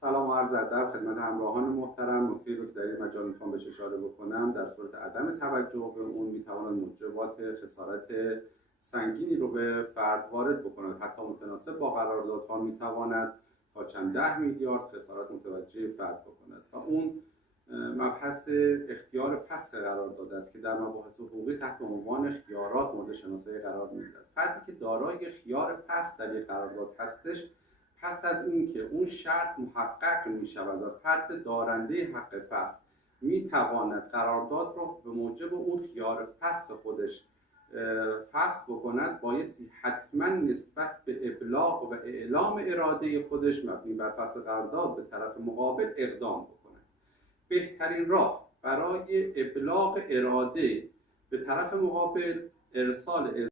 سلام و عرض ادب خدمت همراهان محترم. نکته‌ای رو که در این مجال میخوام بهش اشاره بکنم، در صورت عدم توجه به اون میتواند موجبات خسارت سنگینی رو به فرد وارد بکند. حتی متناسب با قراردادها میتواند تا چند 10 میلیارد خسارت متوجه فرد بکند و اون مبحث اختیار فسخ قرارداد است که در مباحث حقوقی تحت عنوان اختیارات مورد شناسایی قرار میگیرد. فردی که دارای خیار فسخ در یک قرارداد هستش، پس از اینکه اون شرط محقق می شود و فرد دارنده حق فسخ می تواند قرارداد رو به موجب اون خیار فسخ خودش فسخ بکند، بایستی حتما نسبت به ابلاغ و اعلام اراده خودش مبنی بر فسخ قرارداد به طرف مقابل اقدام بکند. بهترین راه برای ابلاغ اراده به طرف مقابل ارسال